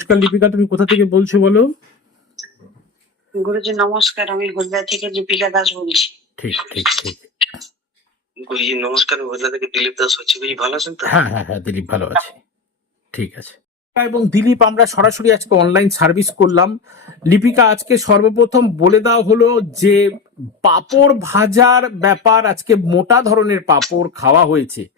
নমস্কার লিপিকা তুমি কোথা থেকে বলছো বলো? গুরুজি নমস্কার আমি হলদিয়া থেকে দীপিকা দাস বলছি। ঠিক ঠিক ঠিক। গুরুজি নমস্কার হলদা থেকে দিলীপ দাস হচ্ছে গুরুজি ভালো আছেন তো? হ্যাঁ হ্যাঁ হ্যাঁ দিলীপ ভালো আছে। ঠিক আছে। এবং দিলীপ আমরা সরাসরি আজকে অনলাইন সার্ভিস করলাম। লিপিকা আজকে সর্বপ্রথম বলে দেওয়া হলো যে পাপড় ভাজার ব্যাপার আজকে মোটা ধরনের পাপড় খাওয়া হয়েছে।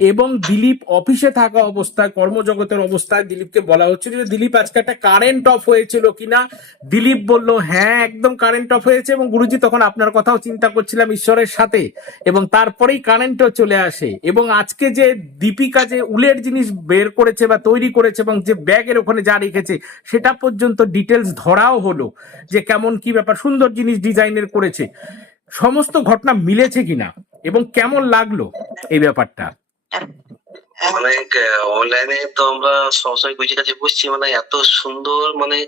এবং দিলীপ অফিসে থাকা অবস্থায়, কর্মজগতের অবস্থায় দিলীপকে বলা হচ্ছিল যে, দিলীপ, আজকে একটা কারেন্ট অফ হয়েছিল কিনা? দিলীপ বলল হ্যাঁ একদম কারেন্ট অফ হয়েছে এবং গুরুজি তখন আপনার কথাও চিন্তা করছিলাম ঈশ্বরের সাথে এবং তারপরেই কারেন্টও চলে আসে। এবং আজকে যে দীপিকা যে উলের জিনিস বের করেছে বা তৈরি করেছে এবং যে ব্যাগের ওখানে যা রেখেছে, সেটা পর্যন্ত ডিটেলস ধরাও হলো যে কেমন কি ব্যাপার, সুন্দর জিনিস ডিজাইনের করেছে। সমস্ত ঘটনা মিলেছে কিনা এবং কেমন লাগল এই ব্যাপারটা? মানে অনলাইনে তো আমরা সবসময় কাছে মানে এত সুন্দর মানে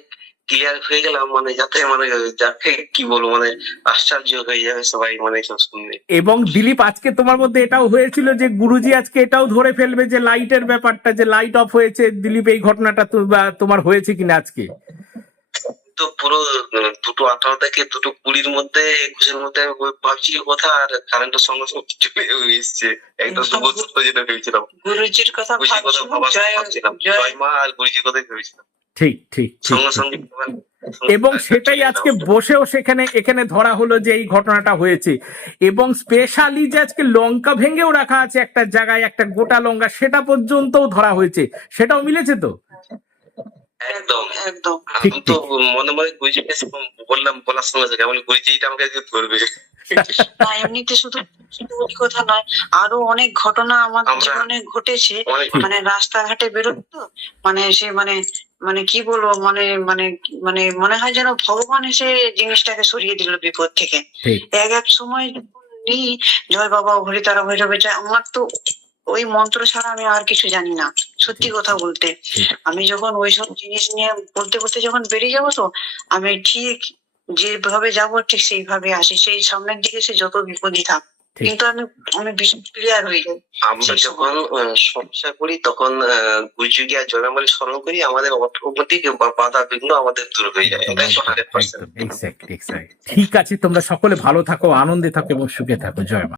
ক্লিয়ার হয়ে গেলাম মানে যাতে মানে যাকে কি বলব মানে আশ্চর্য হয়ে যাবে সবাই মানে শুনলে। এবং দিলীপ আজকে তোমার মধ্যে এটাও হয়েছিল যে গুরুজি আজকে এটাও ধরে ফেলবে যে লাইটের ব্যাপারটা যে লাইট অফ হয়েছে। দিলীপ এই ঘটনাটা তোমার হয়েছে কিনা আজকে? তো পুরো দুটো আঠারো থেকে দুটো কুড়ির মধ্যে একুশের মধ্যে আমি ভাবছি কথা আর কারেন্টের সঙ্গে সঙ্গে চলে এসছে। একদম সূত্র যেটা ভেবেছিলাম। গুরুজির কথা ভাবছিলাম জয় মা আর গুরুজির কথাই ভেবেছিলাম। ঠিক ঠিক ঠিক সঙ্গে সঙ্গে এবং সেটাই আজকে বসেও সেখানে এখানে ধরা হলো যে এই ঘটনাটা হয়েছে। এবং স্পেশালি যে আজকে লঙ্কা ভেঙেও রাখা আছে একটা জায়গায় একটা গোটা লঙ্কা সেটা পর্যন্তও ধরা হয়েছে। সেটাও মিলেছে তো? একদম একদম। আমি তো মনে মনে বললাম বলার সঙ্গে সঙ্গে। আমি এটা আমাকে ধরবে। না এমনিতে শুধু কথা নয় আরও অনেক ঘটনা আমাদের জীবনে ঘটেছে। মানে রাস্তাঘাটে বেরোতো মানে সে মানে মানে কি বলব মানে মানে মানে মনে হয় যেন ভগবান এসে জিনিসটাকে সরিয়ে দিল বিপদ থেকে। এক এক সময় নিই জয় বাবা হরিতারা ভৈরবে যায় আমার তো ওই মন্ত্র ছাড়া আমি আর কিছু জানি না। সত্যি কথা বলতে। আমি যখন ওইসব জিনিস নিয়ে বলতে বলতে যখন বেরিয়ে যাব তো আমি ঠিক যেভাবে যাব ঠিক সেইভাবে আসি। সেই সামনের দিকে সে যত বিপদই থাক কিন্তু আমি আমি ভীষণ ক্লিয়ার হয়ে যাই। আমরা যখন আহ, সমস্যা করি তখন আর জয়মালি স্মরণ করি আমাদের অটোমেটিক বাধা বিঘ্ন আমাদের দূর হয়ে যায়. ঠিক আছে তোমরা সকলে ভালো থাকো আনন্দে থাকো এবং সুখে থাকো। জয় মা।